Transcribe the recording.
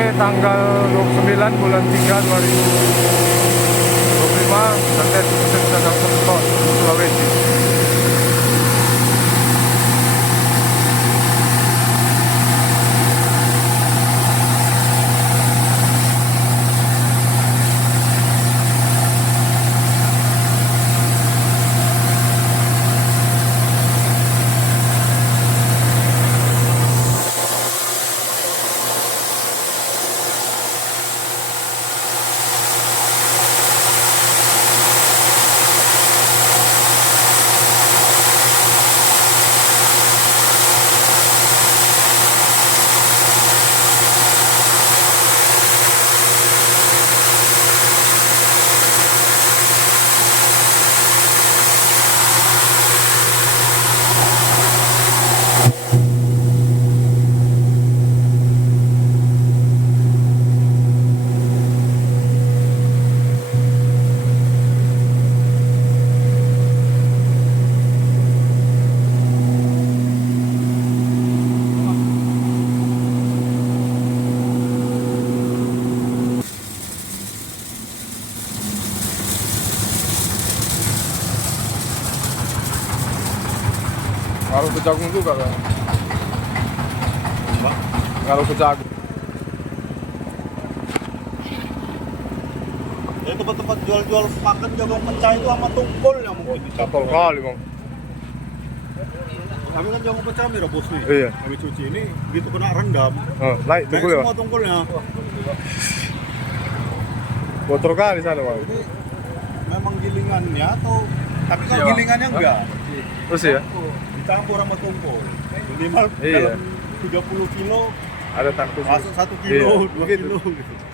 Oke, tanggal 29 bulan 3 2025, Santet sedang Ton, Sulawesi. Kalau ke Jagung juga kan? Kalau ke Jagung. Ya tempat-tempat jual-jual pakan jagung pecah itu sama tumpul yang mungkin bisa. Betul kali bang. Kami kan jagung pecah kami rebus nih. Iya. Kami cuci ini begitu kena rendam. Naik Naik tunggu ya. semua tungkulnya. Bocor kali sana bang. Ini memang gilingannya atau tapi kalau Iya, Bang. gilingannya enggak. Terus ya? Dicampur sama tumpul. Minimal Iya. dalam 30 kilo Ada tangkus. masuk 1 Iya. kilo, 2 Begitu. kilo gitu.